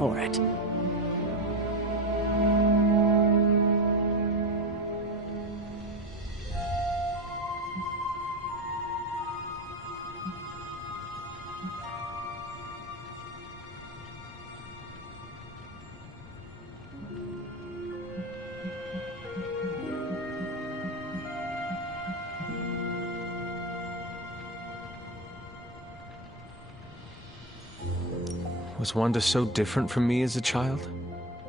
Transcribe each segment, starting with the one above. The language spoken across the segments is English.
for it. Was Wanda so different from me as a child?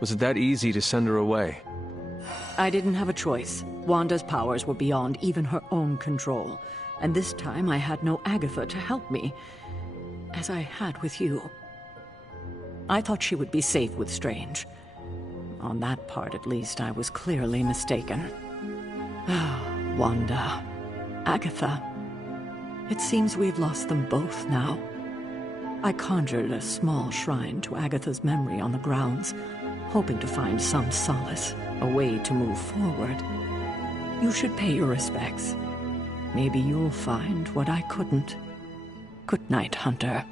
Was it that easy to send her away? I didn't have a choice. Wanda's powers were beyond even her own control. And this time I had no Agatha to help me, as I had with you. I thought she would be safe with Strange. On that part, at least, I was clearly mistaken. Wanda. Agatha. It seems we've lost them both now. I conjured a small shrine to Agatha's memory on the grounds, hoping to find some solace, a way to move forward. You should pay your respects. Maybe you'll find what I couldn't. Good night, Hunter.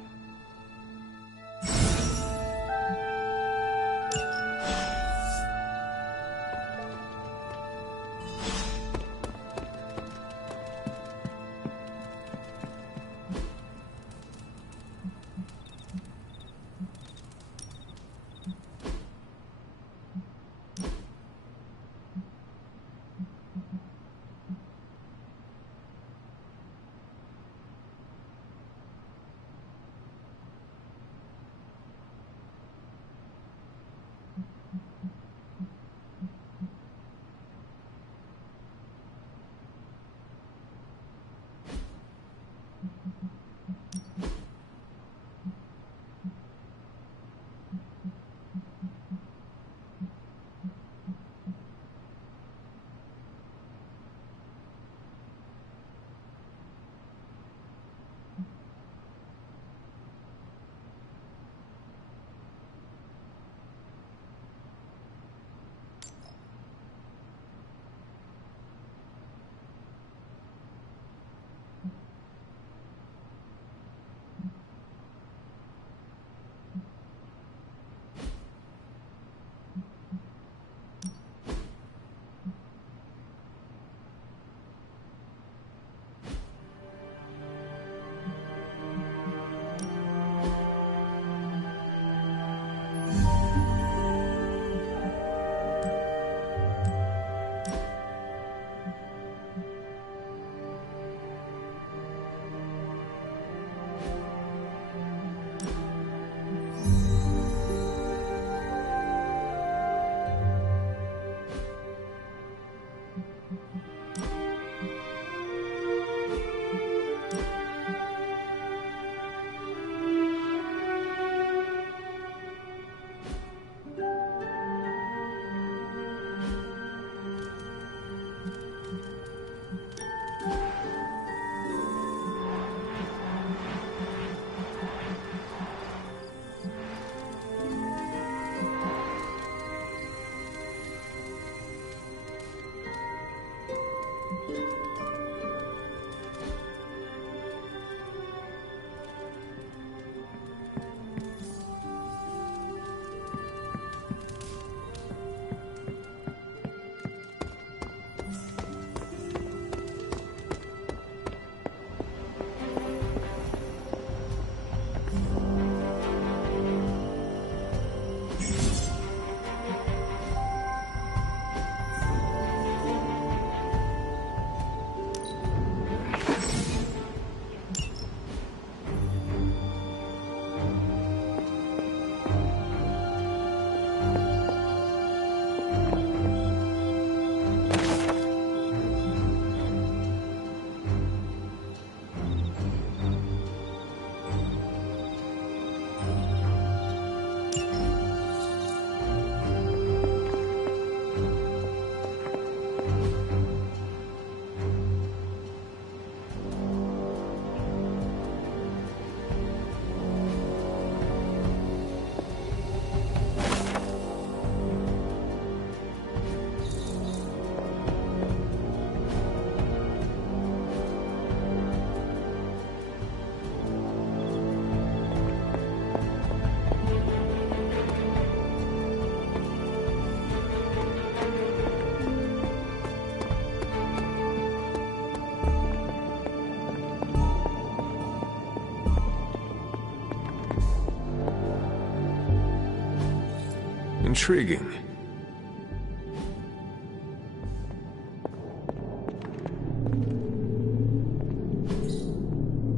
Intriguing.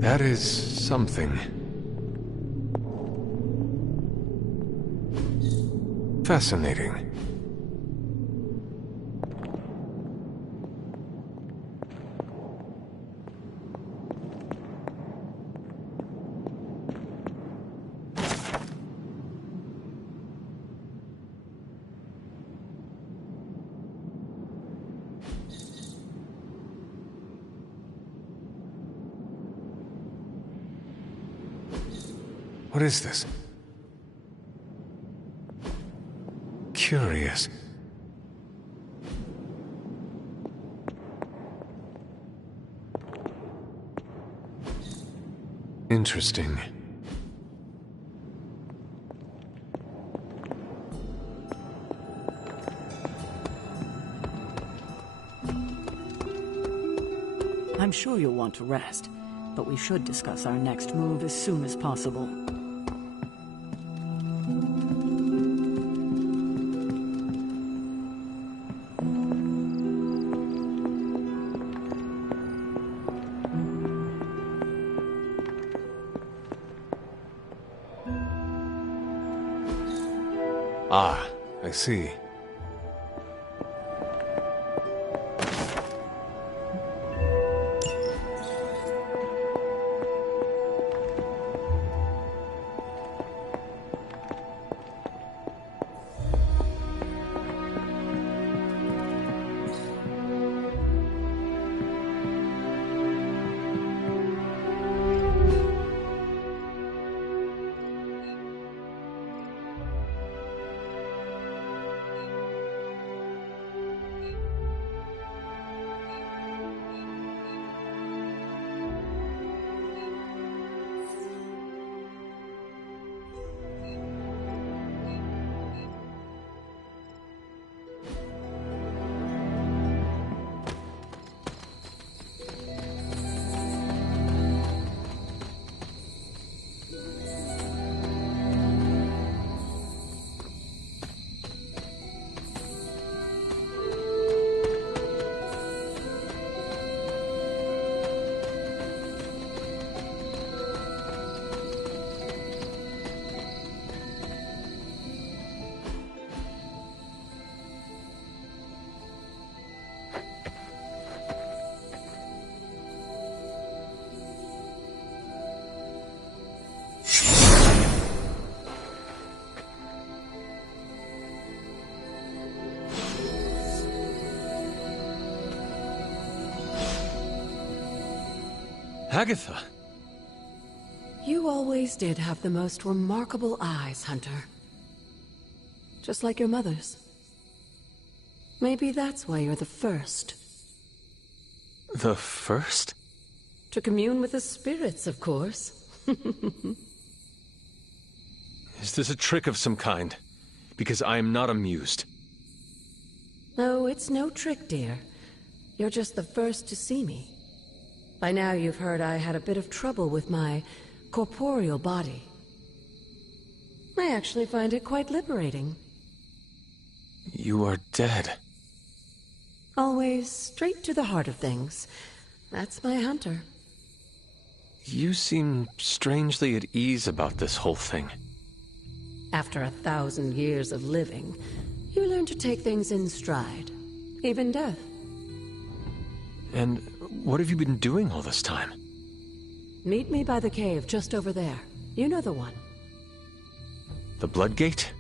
That is something. Fascinating. What is this? Curious. Interesting. I'm sure you'll want to rest, but we should discuss our next move as soon as possible. Ah, I see. Agatha! You always did have the most remarkable eyes, Hunter. Just like your mother's. Maybe that's why you're the first. The first? To commune with the spirits, of course. Is this a trick of some kind? Because I am not amused. No, it's no trick, dear. You're just the first to see me. By now you've heard I had a bit of trouble with my corporeal body. I actually find it quite liberating. You are dead. Always straight to the heart of things. That's my Hunter. You seem strangely at ease about this whole thing. After 1,000 years of living, you learn to take things in stride. Even death. And what have you been doing all this time? Meet me by the cave just over there. You know the one. The Blood Gate?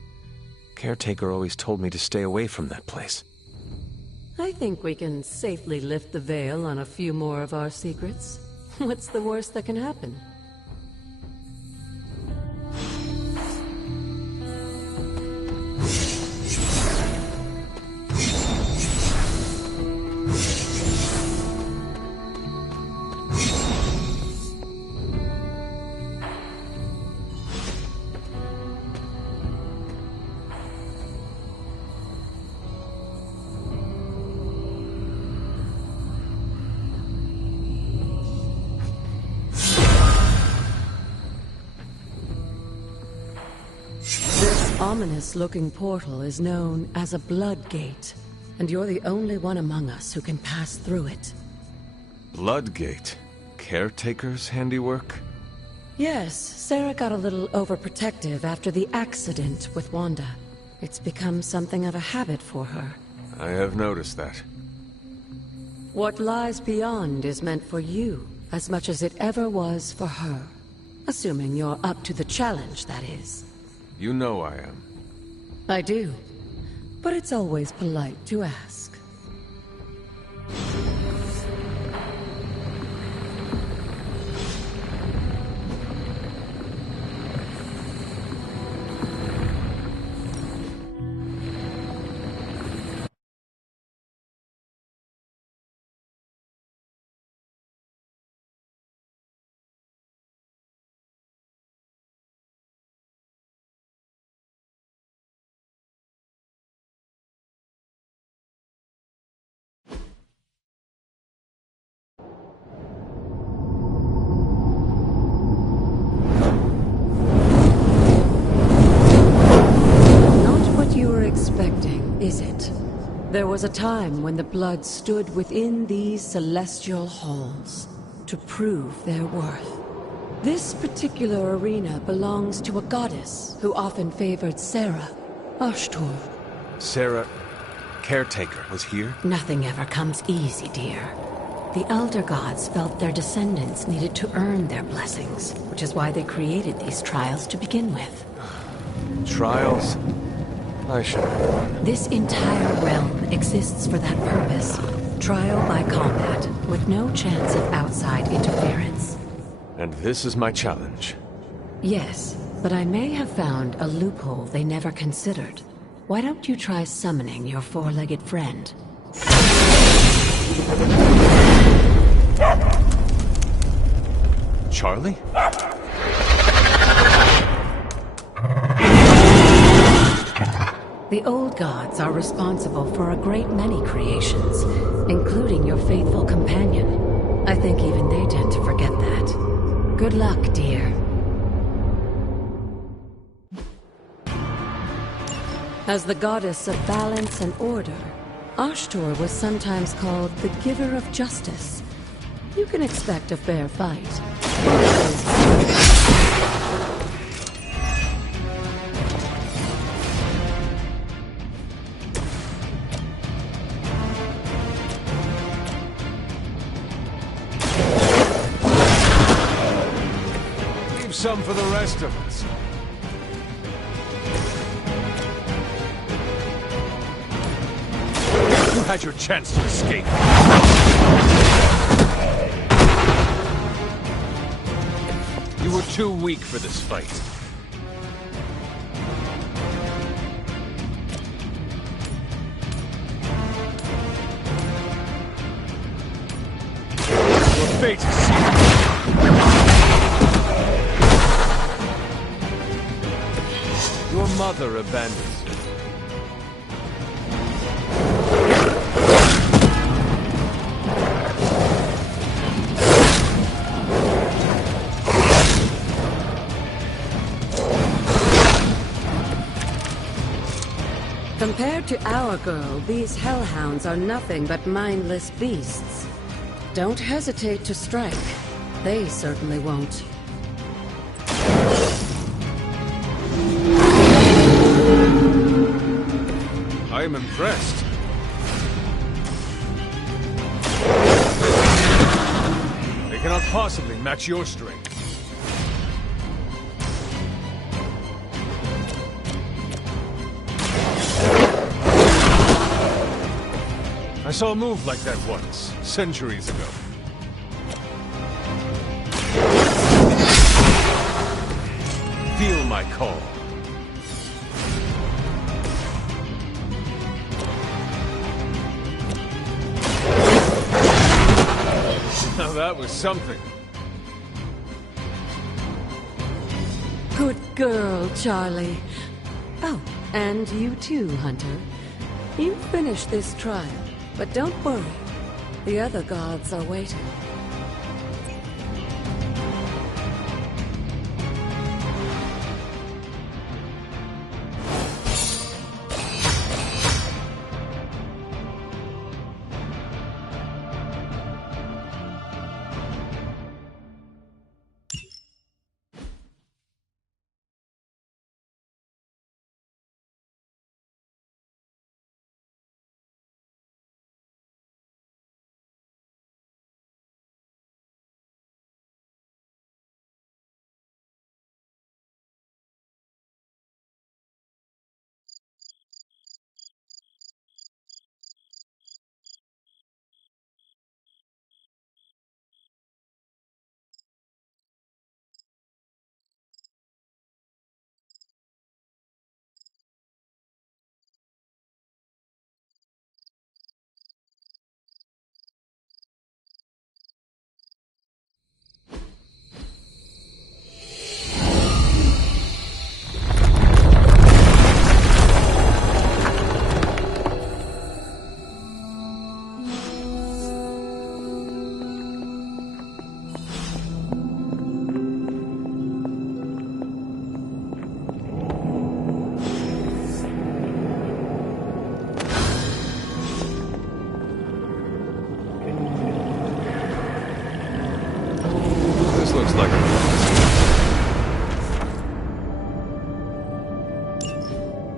Caretaker always told me to stay away from that place. I think we can safely lift the veil on a few more of our secrets. What's the worst that can happen? ominous-looking portal is known as a blood gate, and you're the only one among us who can pass through it. Bloodgate? Caretaker's handiwork? Yes, Sarah got a little overprotective after the accident with Wanda. It's become something of a habit for her. I have noticed that. What lies beyond is meant for you, as much as it ever was for her. Assuming you're up to the challenge, that is. You know I am. I do. But it's always polite to ask. Is it? There was a time when the blood stood within these celestial halls to prove their worth. This particular arena belongs to a goddess who often favored Sarah, Ashtor. Sarah, caretaker, was here? Nothing ever comes easy, dear. The Elder Gods felt their descendants needed to earn their blessings, which is why they created these trials to begin with. Trials? I should have known. This entire realm exists for that purpose. Trial by combat, with no chance of outside interference. And this is my challenge. Yes, but I may have found a loophole they never considered. Why don't you try summoning your four-legged friend? Charlie? The old gods are responsible for a great many creations, including your faithful companion. I think even they tend to forget that. Good luck, dear. As the goddess of balance and order, Ashtor was sometimes called the giver of justice. You can expect a fair fight. Some for the rest of us. You had your chance to escape. You were too weak for this fight. Your fate is sealed. Your mother abandons you. Compared to our girl, these hellhounds are nothing but mindless beasts. Don't hesitate to strike. They certainly won't. I am impressed. They cannot possibly match your strength. I saw a move like that once, centuries ago. Feel my call. Now that was something. Good girl, Charlie. Oh, and you too, Hunter. You finished this trial, but don't worry. The other gods are waiting.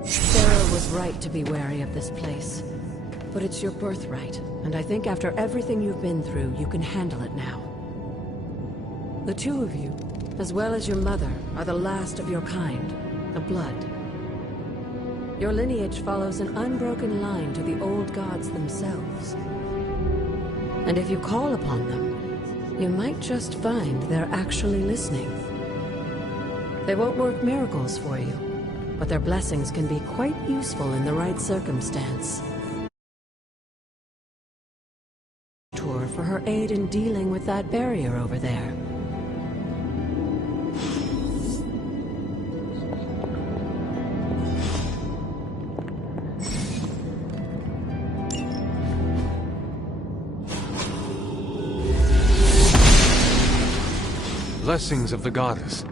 Sarah was right to be wary of this place. But it's your birthright, and I think after everything you've been through, you can handle it now. The two of you, as well as your mother, are the last of your kind, the Blood. Your lineage follows an unbroken line to the old gods themselves. And if you call upon them, you might just find they're actually listening. They won't work miracles for you, but their blessings can be quite useful in the right circumstance. Tour for her aid in dealing with that barrier over there. Blessings of the goddess.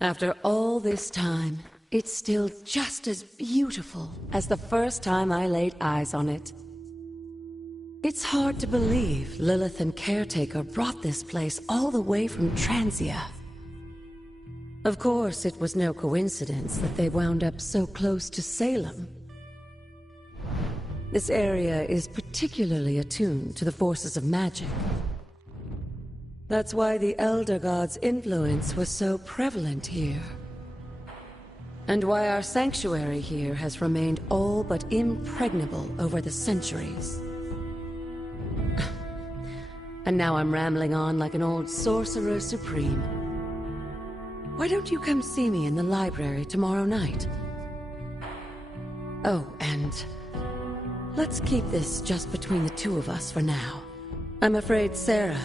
After all this time, it's still just as beautiful as the first time I laid eyes on it. It's hard to believe Lilith and Caretaker brought this place all the way from Transia. Of course, it was no coincidence that they wound up so close to Salem. This area is particularly attuned to the forces of magic. That's why the Elder God's influence was so prevalent here. And why our sanctuary here has remained all but impregnable over the centuries. And now I'm rambling on like an old sorcerer supreme. Why don't you come see me in the library tomorrow night? Oh, and let's keep this just between the two of us for now. I'm afraid Sarah,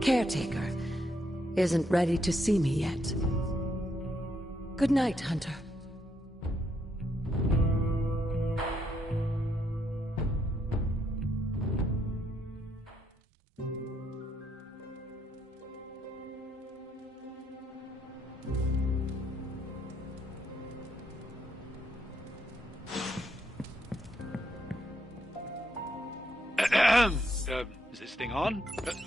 Caretaker, isn't ready to see me yet. Good night, Hunter. Is this thing on?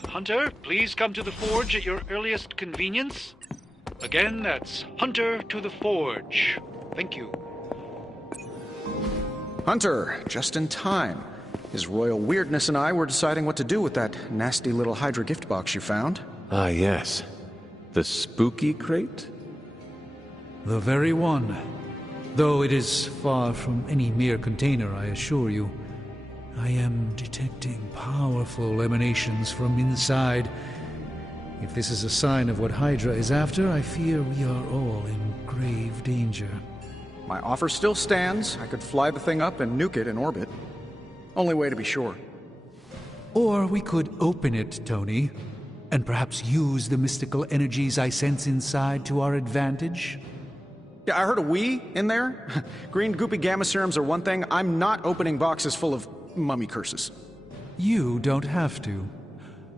Hunter, please come to the forge at your earliest convenience. Again, that's Hunter to the forge. Thank you. Hunter, just in time. His royal weirdness and I were deciding what to do with that nasty little Hydra gift box you found. Ah, yes. The spooky crate? The very one. Though it is far from any mere container, I assure you. I am detecting powerful emanations from inside. If this is a sign of what Hydra is after, I fear we are all in grave danger. My offer still stands. I could fly the thing up and nuke it in orbit. Only way to be sure. Or we could open it, Tony, and perhaps use the mystical energies I sense inside to our advantage. Yeah, I heard a "we" in there. Green goopy gamma serums are one thing. I'm not opening boxes full of mummy curses. You don't have to.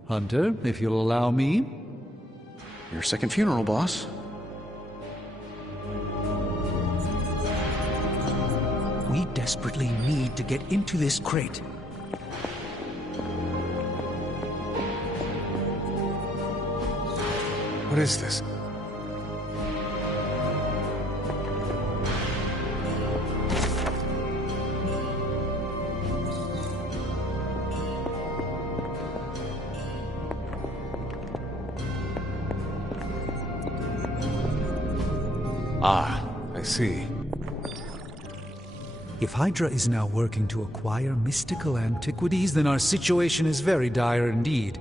Hunter, if you'll allow me. Your second funeral, boss. We desperately need to get into this crate. What is this? Ah, I see. If Hydra is now working to acquire mystical antiquities, then our situation is very dire indeed.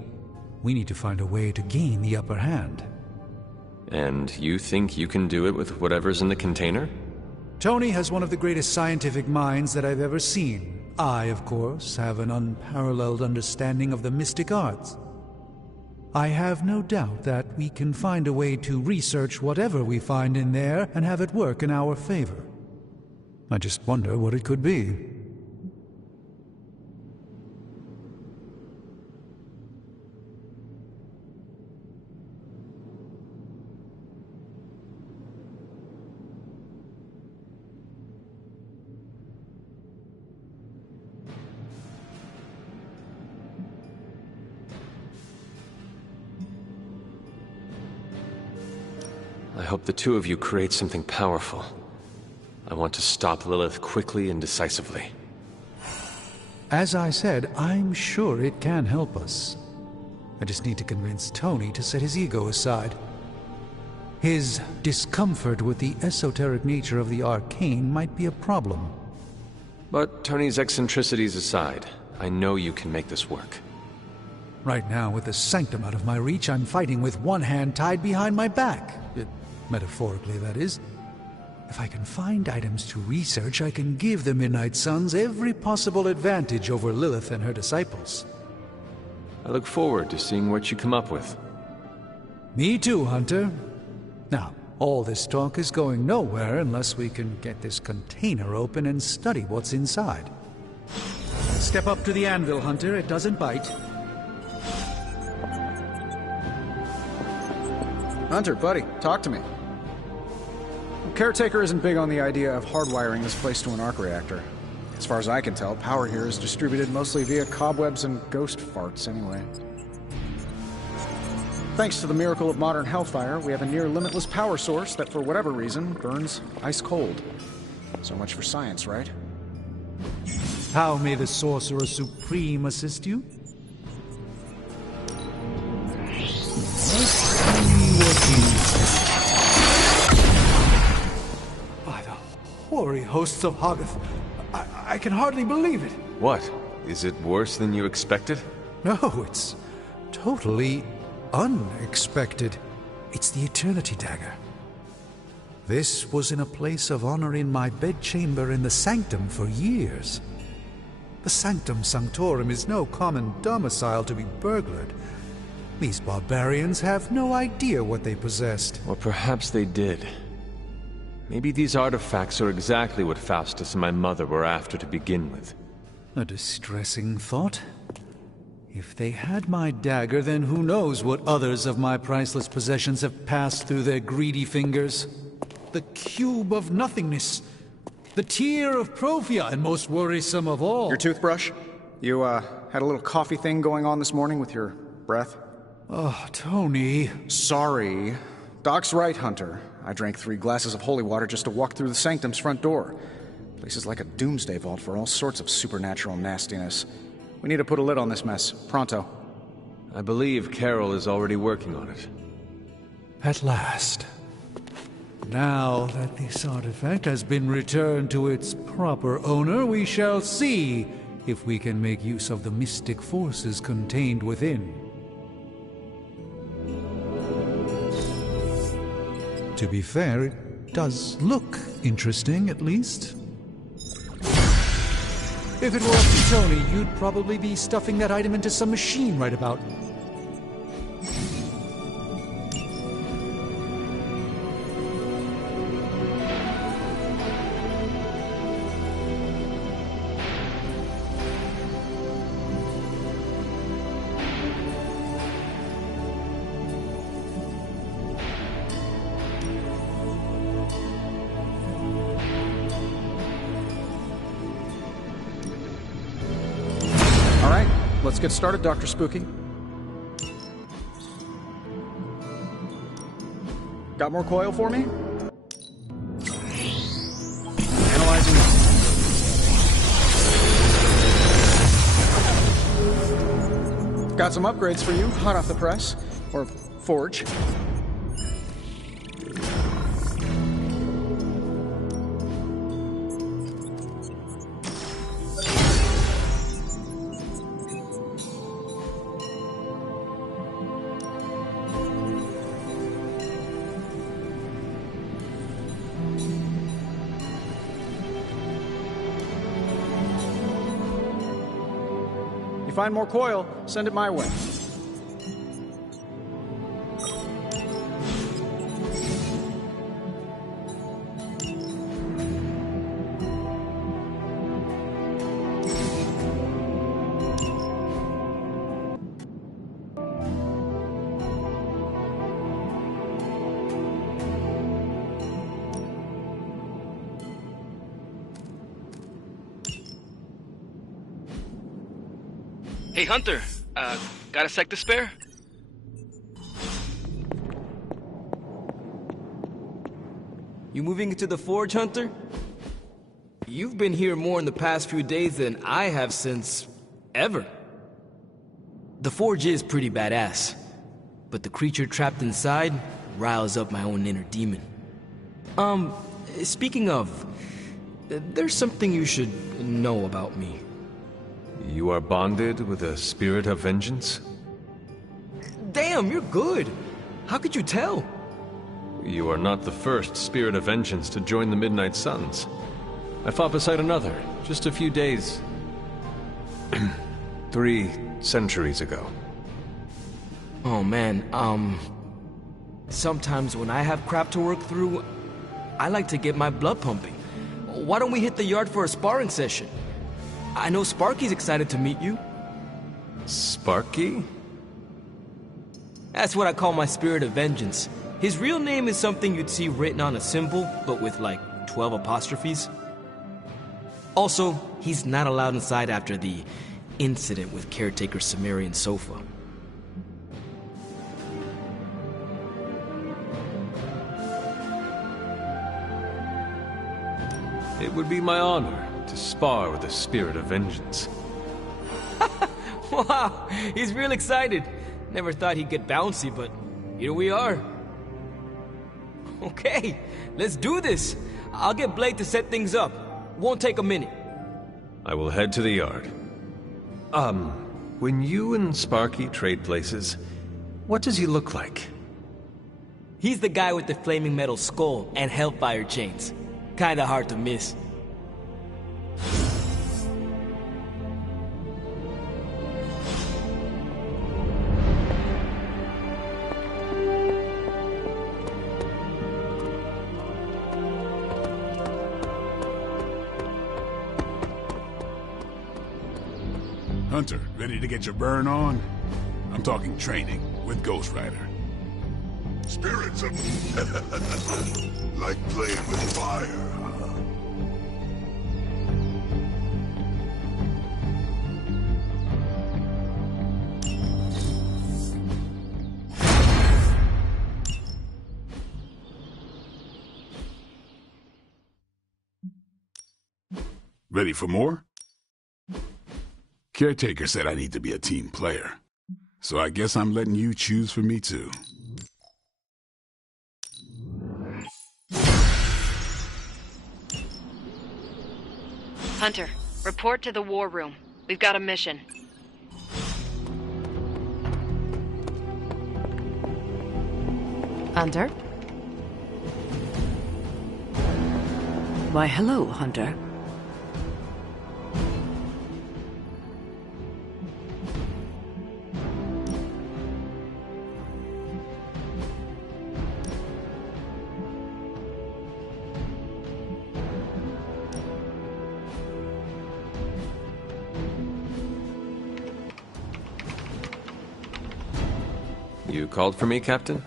We need to find a way to gain the upper hand. And you think you can do it with whatever's in the container? Tony has one of the greatest scientific minds that I've ever seen. I, of course, have an unparalleled understanding of the mystic arts. I have no doubt that we can find a way to research whatever we find in there and have it work in our favor. I just wonder what it could be. I hope the two of you create something powerful. I want to stop Lilith quickly and decisively. As I said, I'm sure it can help us. I just need to convince Tony to set his ego aside. His discomfort with the esoteric nature of the arcane might be a problem. But Tony's eccentricities aside, I know you can make this work. Right now, with the sanctum out of my reach, I'm fighting with one hand tied behind my back. Metaphorically, that is. If I can find items to research, I can give the Midnight Suns every possible advantage over Lilith and her disciples. I look forward to seeing what you come up with. Me too, Hunter. Now, all this talk is going nowhere unless we can get this container open and study what's inside. Step up to the anvil, Hunter. It doesn't bite. Hunter, buddy, talk to me. Caretaker isn't big on the idea of hardwiring this place to an arc reactor. As far as I can tell, power here is distributed mostly via cobwebs and ghost farts anyway. Thanks to the miracle of modern hellfire, we have a near-limitless power source that, for whatever reason, burns ice cold. So much for science, right? How may the Sorcerer Supreme assist you? By the hoary hosts of Hoggoth, I can hardly believe it. What? Is it worse than you expected? No, it's totally unexpected. It's the Eternity Dagger. This was in a place of honor in my bedchamber in the Sanctum for years. The Sanctum Sanctorum is no common domicile to be burglared. These barbarians have no idea what they possessed. Or perhaps they did. Maybe these artifacts are exactly what Faustus and my mother were after to begin with. A distressing thought. If they had my dagger, then who knows what others of my priceless possessions have passed through their greedy fingers. The cube of nothingness. The tear of Profia, and most worrisome of all. Your toothbrush? You, had a little coffee thing going on this morning with your breath? Oh, Tony. Sorry. Doc's right, Hunter. I drank 3 glasses of holy water just to walk through the Sanctum's front door. Place is like a doomsday vault for all sorts of supernatural nastiness. We need to put a lid on this mess. Pronto. I believe Carol is already working on it. At last. Now that this artifact has been returned to its proper owner, we shall see if we can make use of the mystic forces contained within. To be fair, it does look interesting, at least. If it were up to Tony, you'd probably be stuffing that item into some machine right about. Let's get started, Dr. Spooky. Got more coil for me? Analyzing. Got some upgrades for you, hot off the press. Or forge. You find more coil, send it my way. Hey, Hunter, got a sec to spare? You moving into the forge, Hunter? You've been here more in the past few days than I have since... ever. The forge is pretty badass, but the creature trapped inside riles up my own inner demon. Speaking of, there's something you should know about me. You are bonded with a spirit of vengeance? Damn, you're good. How could you tell? You are not the first spirit of vengeance to join the Midnight Suns. I fought beside another, just a few days... 3 centuries ago. Oh man, sometimes when I have crap to work through, I like to get my blood pumping. Why don't we hit the yard for a sparring session? I know Sparky's excited to meet you. Sparky? That's what I call my spirit of vengeance. His real name is something you'd see written on a symbol, but with like 12 apostrophes. Also, he's not allowed inside after the incident with caretaker Sumerian Sofa. It would be my honor to spar with the spirit of vengeance. Wow, he's real excited. Never thought he'd get bouncy, but here we are. Okay, let's do this. I'll get Blake to set things up. Won't take a minute. I will head to the yard. When you and Sparky trade places, what does he look like? He's the guy with the flaming metal skull and hellfire chains. Kinda hard to miss. Hunter, ready to get your burn on? I'm talking training with Ghost Rider. Spirits of... like playing with fire, huh? Ready for more? Caretaker said I need to be a team player. So I guess I'm letting you choose for me too. Hunter, report to the war room. We've got a mission. Hunter? Why, hello, Hunter. You called for me, Captain?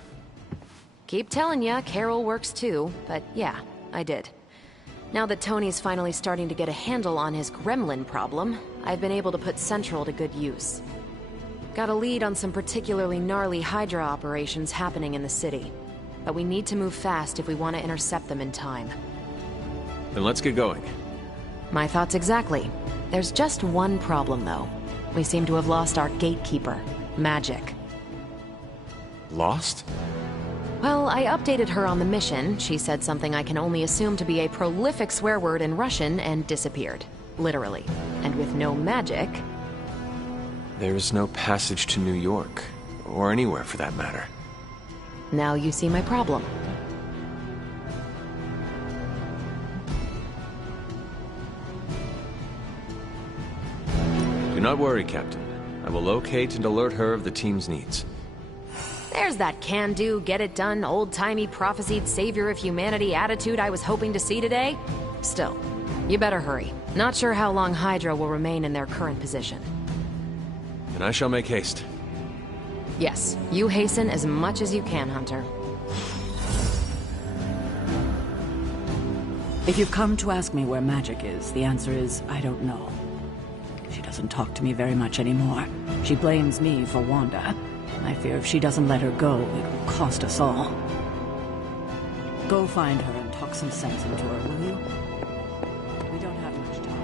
Keep telling ya, Carol works too, but yeah, I did. Now that Tony's finally starting to get a handle on his gremlin problem, I've been able to put Central to good use. Got a lead on some particularly gnarly Hydra operations happening in the city. But we need to move fast if we want to intercept them in time. Then let's get going. My thoughts exactly. There's just one problem, though. We seem to have lost our gatekeeper, Magic. Lost? Well, I updated her on the mission. She said something I can only assume to be a prolific swear word in Russian and disappeared. Literally. And with no magic... There is no passage to New York, or anywhere for that matter. Now you see my problem. Do not worry, Captain. I will locate and alert her of the team's needs. There's that can-do, get-it-done, old-timey prophesied savior of humanity attitude I was hoping to see today. Still, you better hurry. Not sure how long Hydra will remain in their current position. And I shall make haste. Yes, you hasten as much as you can, Hunter. If you've come to ask me where Magic is, the answer is, I don't know. She doesn't talk to me very much anymore. She blames me for Wanda. I fear if she doesn't let her go, it will cost us all. Go find her and talk some sense into her, will you? We don't have much time.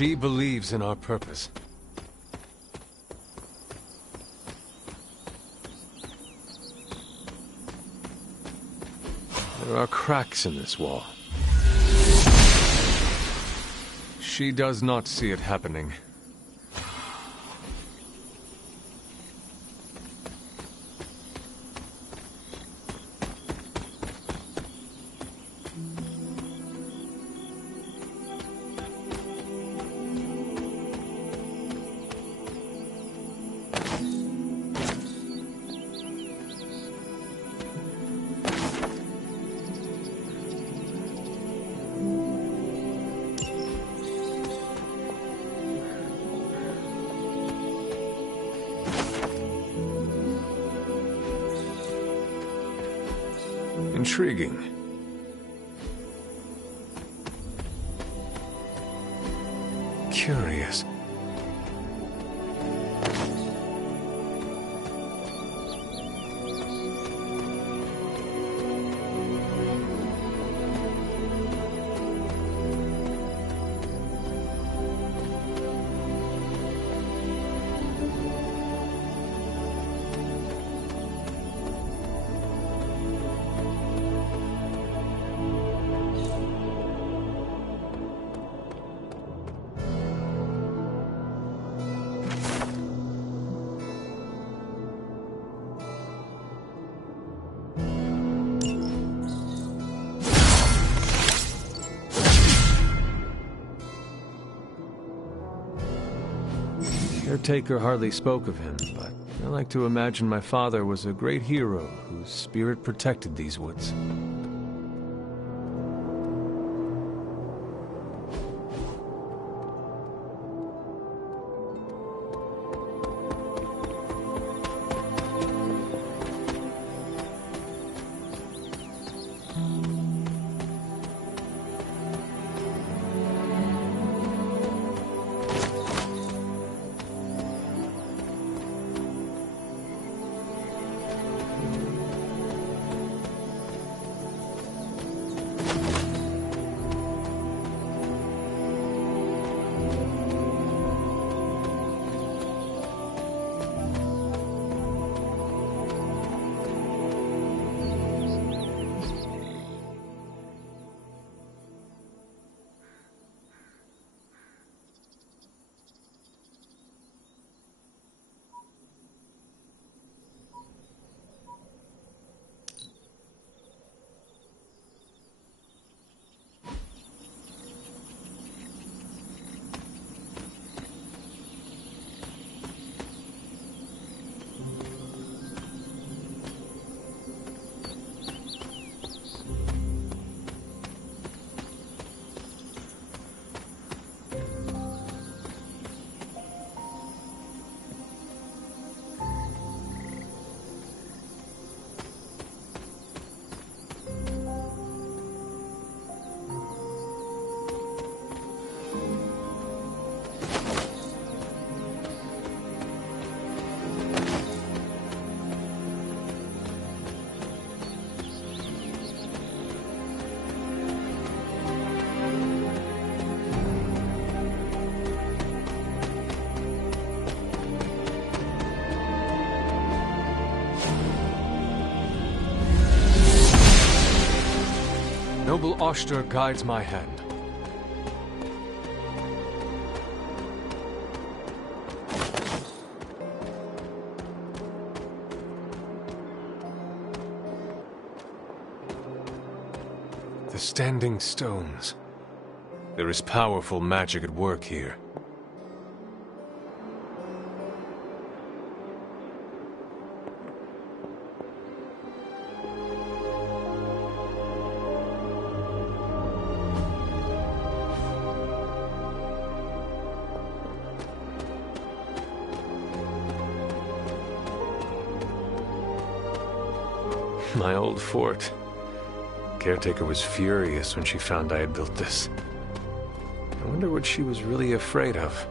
She believes in our purpose. There are cracks in this wall. She does not see it happening. Intriguing. Curious. Caretaker hardly spoke of him, but I like to imagine my father was a great hero whose spirit protected these woods. Noble Oster guides my hand. The standing stones. There is powerful magic at work here. My old fort. Caretaker was furious when she found I had built this. I wonder what she was really afraid of.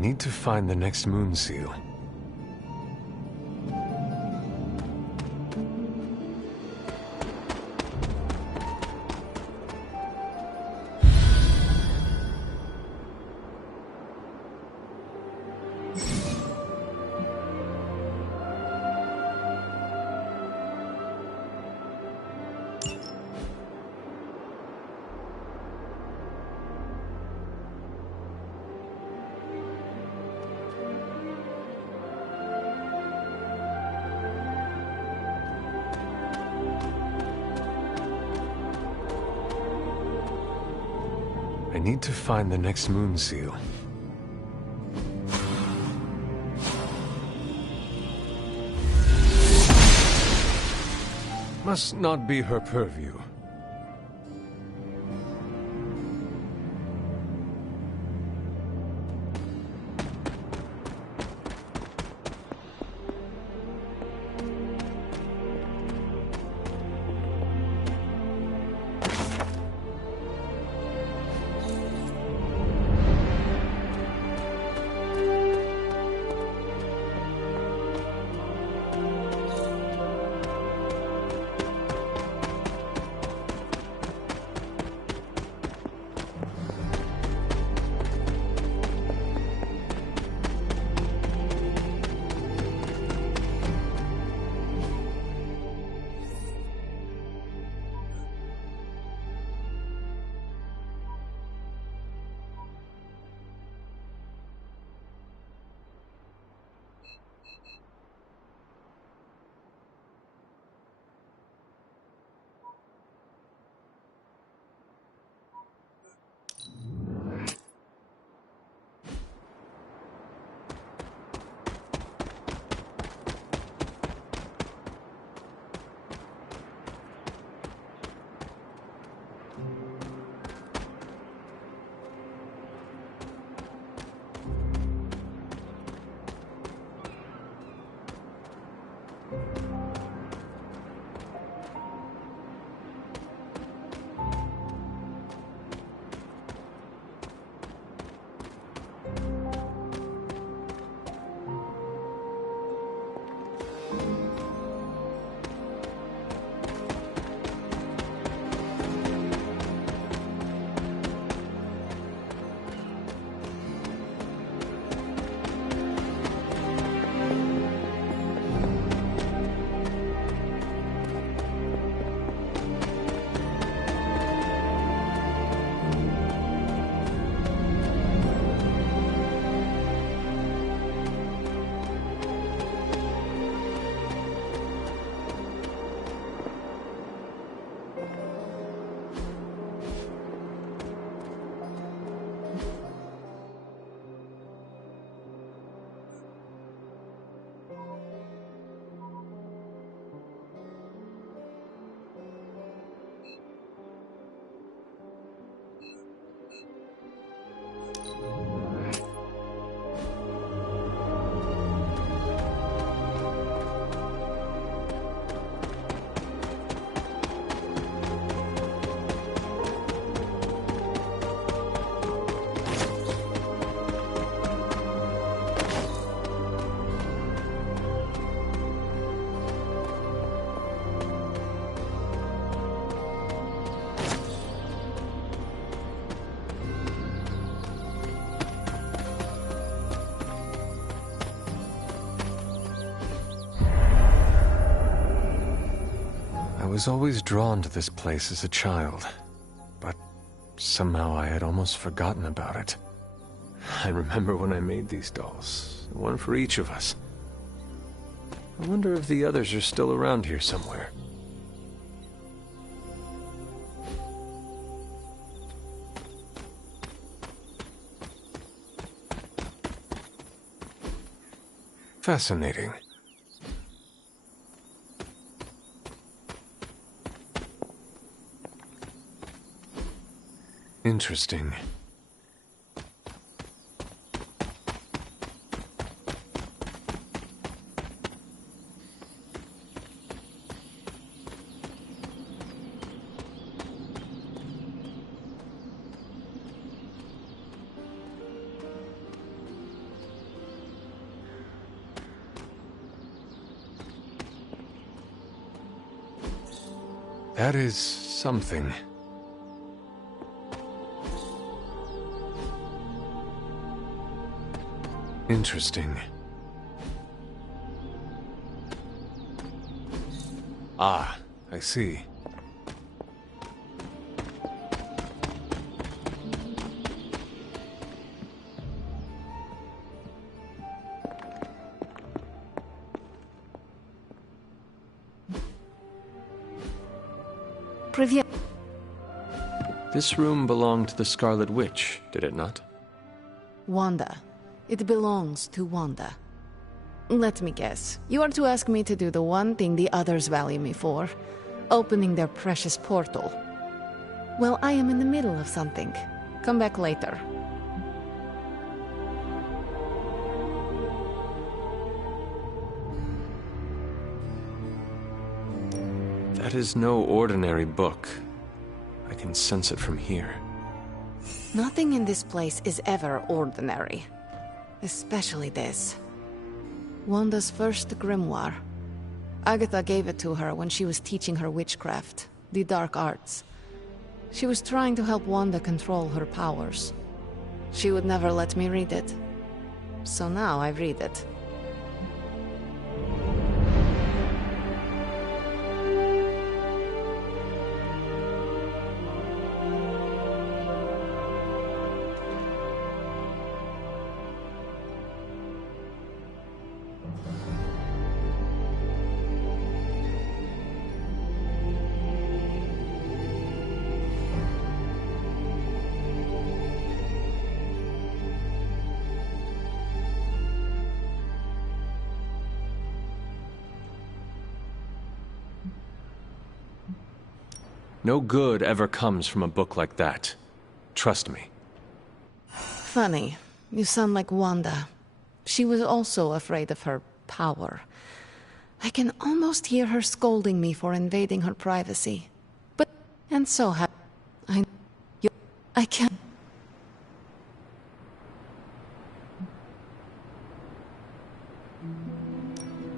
need to find the next moon seal. I need to find the next moon seal. Must not be her purview. I was always drawn to this place as a child, but somehow I had almost forgotten about it. I remember when I made these dolls, one for each of us. I wonder if the others are still around here somewhere. Fascinating. Interesting. That is something. Interesting. Ah, I see. Привет. This room belonged to the Scarlet Witch, did it not? Wanda. It belongs to Wanda. Let me guess. You are to ask me to do the one thing the others value me for. Opening their precious portal. Well, I am in the middle of something. Come back later. That is no ordinary book. I can sense it from here. Nothing in this place is ever ordinary. Especially this. Wanda's first grimoire. Agatha gave it to her when she was teaching her witchcraft, the dark arts. She was trying to help Wanda control her powers. She would never let me read it. So now I read it. No good ever comes from a book like that. Trust me. Funny. You sound like Wanda. She was also afraid of her power. I can almost hear her scolding me for invading her privacy. But, and so I can't.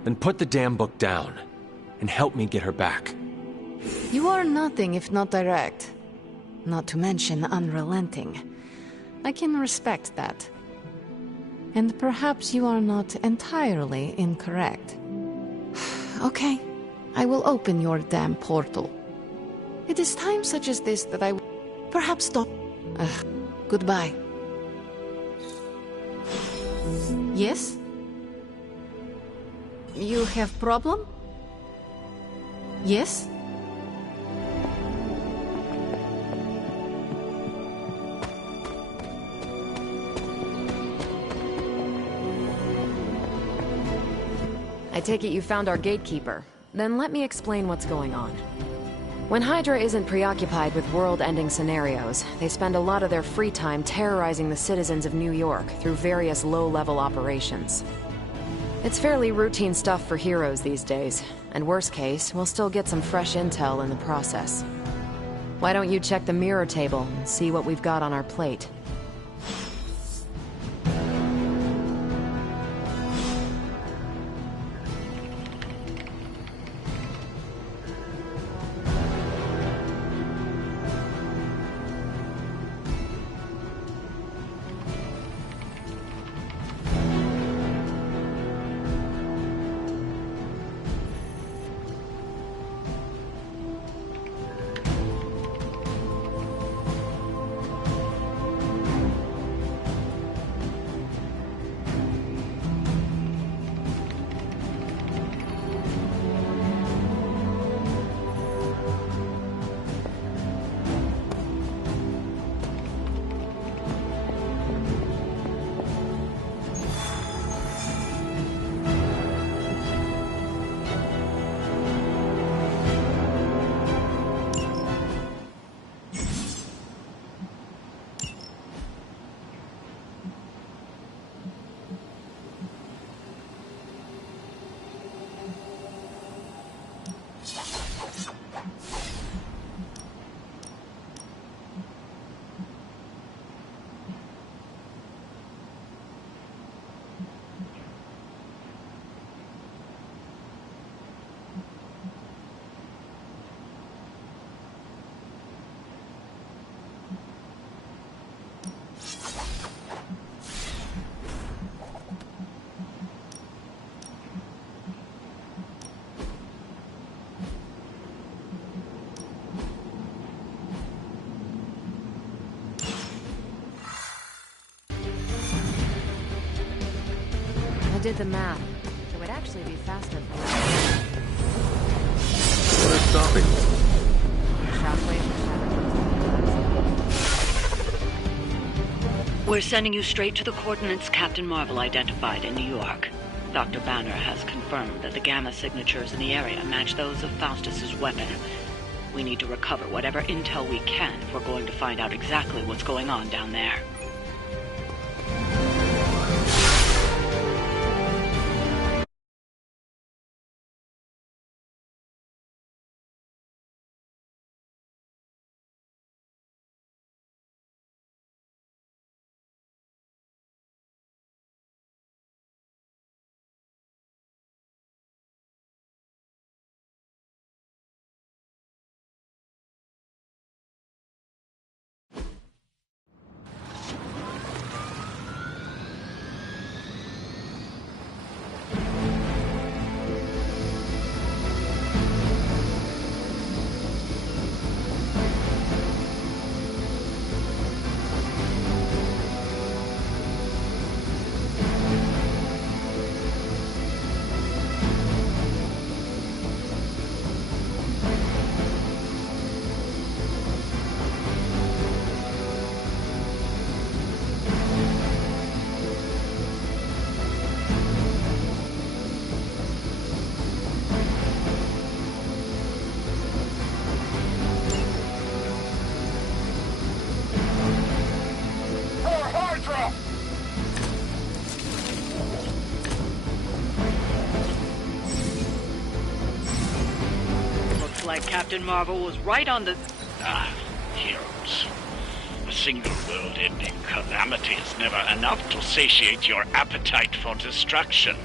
Then put the damn book down, and help me get her back. You are nothing if not direct. Not to mention unrelenting. I can respect that. And perhaps you are not entirely incorrect. Okay, I will open your damn portal. It is times such as this that I perhaps stop. Goodbye. Yes? You have problem? Yes? I take it you found our gatekeeper. Then let me explain what's going on. When Hydra isn't preoccupied with world-ending scenarios, they spend a lot of their free time terrorizing the citizens of New York through various low-level operations. It's fairly routine stuff for heroes these days, and worst case, we'll still get some fresh intel in the process. Why don't you check the mirror table and see what we've got on our plate? did the math. It would actually be faster for us. What is stopping you? Shockwave We're sending you straight to the coordinates Captain Marvel identified in New York. Dr. Banner has confirmed that the gamma signatures in the area match those of Faustus's weapon. We need to recover whatever intel we can if we're going to find out exactly what's going on down there. Like Captain Marvel was right on the... Heroes. A single world-ending calamity is never enough to satiate your appetite for destruction.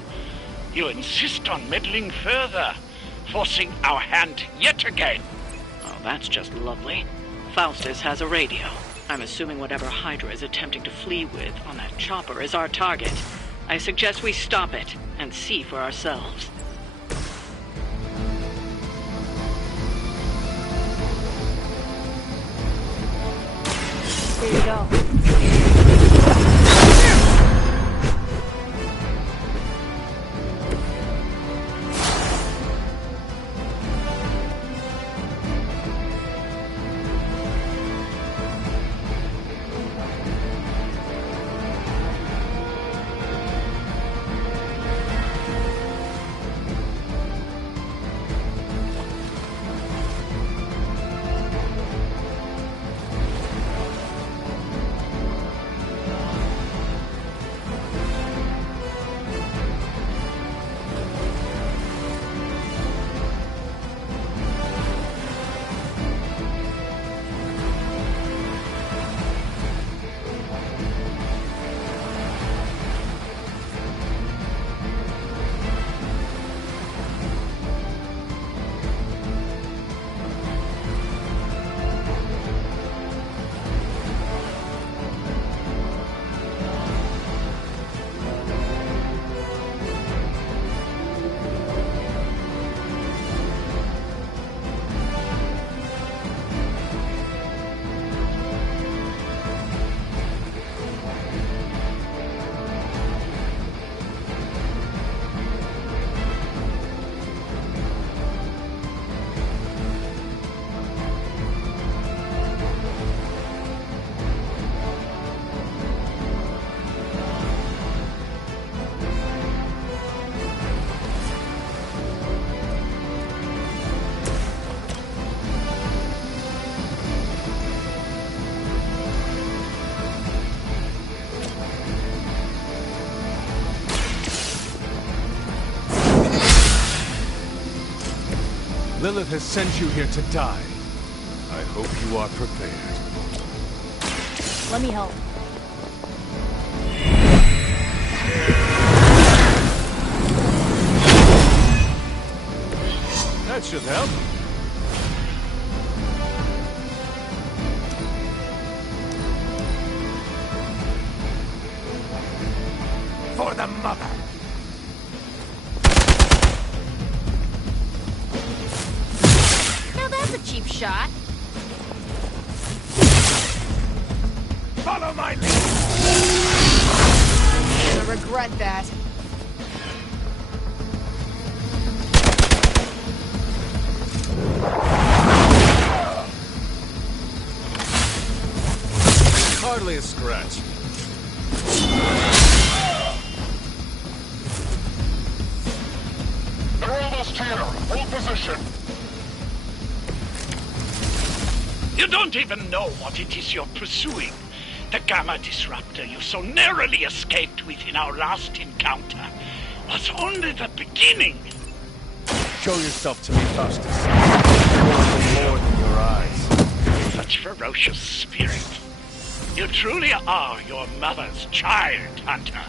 You insist on meddling further, forcing our hand yet again. Oh, that's just lovely. Faustus has a radio. I'm assuming whatever Hydra is attempting to flee with on that chopper is our target. I suggest we stop it and see for ourselves. Here you go. Lilith has sent you here to die. I hope you are prepared. Let me help. That should help. For the mother! Now that's a cheap shot. Follow my lead! You're gonna regret that. scratch. They're almost here. Hold position. You don't even know what it is you're pursuing. The Gamma Disruptor you so narrowly escaped with in our last encounter was only the beginning. Show yourself to me, Faustus. You're more than your eyes. Such ferocious spirit. You truly are your mother's child, Hunter.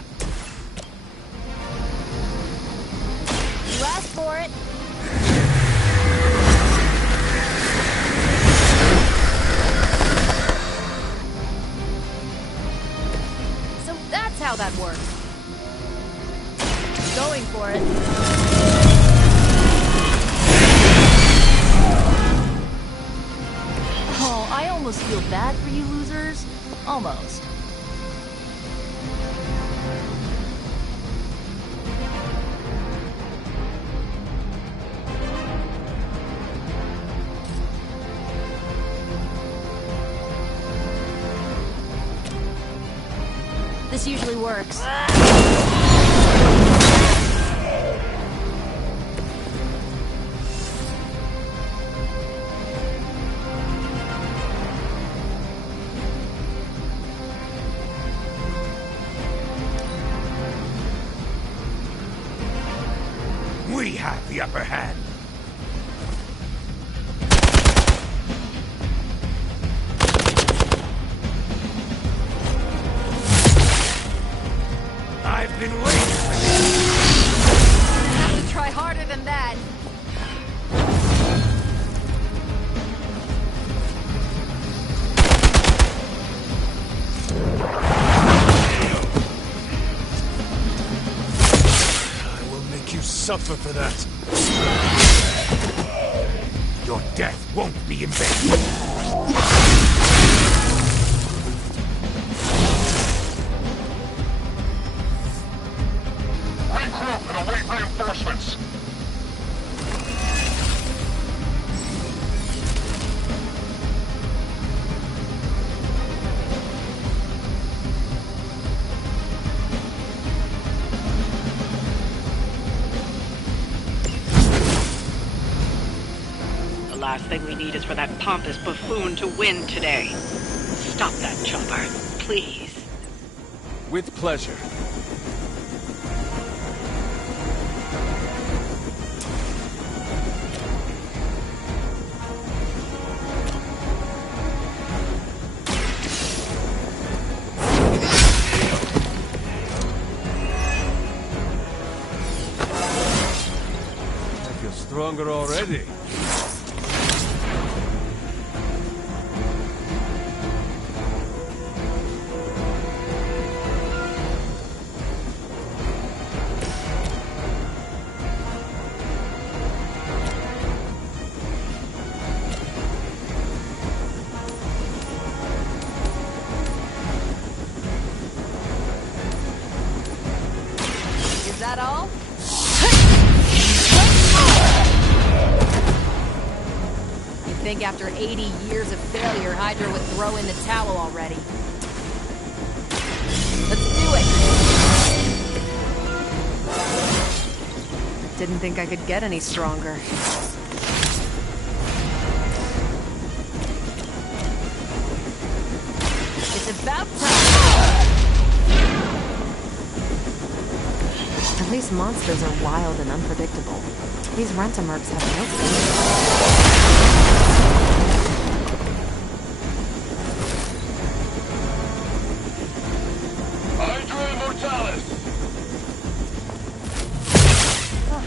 You asked for it. So that's how that works. Going for it. Oh, I almost feel bad for you losers. Almost. This usually works. We have the upper hand. I've been waiting for this. Gonna have to try harder than that. I will make you suffer for that. Your death won't be in vain. Regroup and await reinforcements. The last thing we need is for that pompous buffoon to win today. Stop that chopper, please. With pleasure. I feel stronger already. Is that all? You think after 80 years of failure, Hydra would throw in the towel already? Let's do it! Didn't think I could get any stronger. It's about time! At least monsters are wild and unpredictable. These Rentamercs have no fear.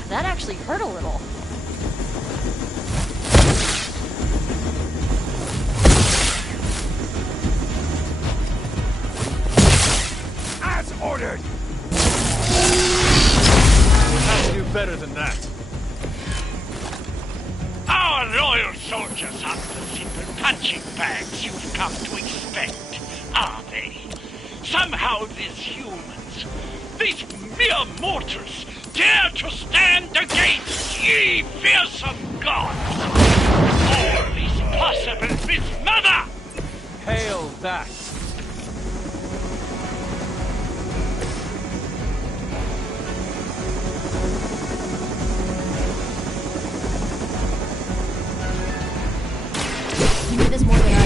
That actually hurt a little. As ordered! We'll have to do better than that. Our loyal soldiers aren't the simple punching bags you've come to expect, are they? Somehow these humans, these mere mortals, dare to stand against ye fearsome gods! All is possible with Mother! Hail that! You knew this more than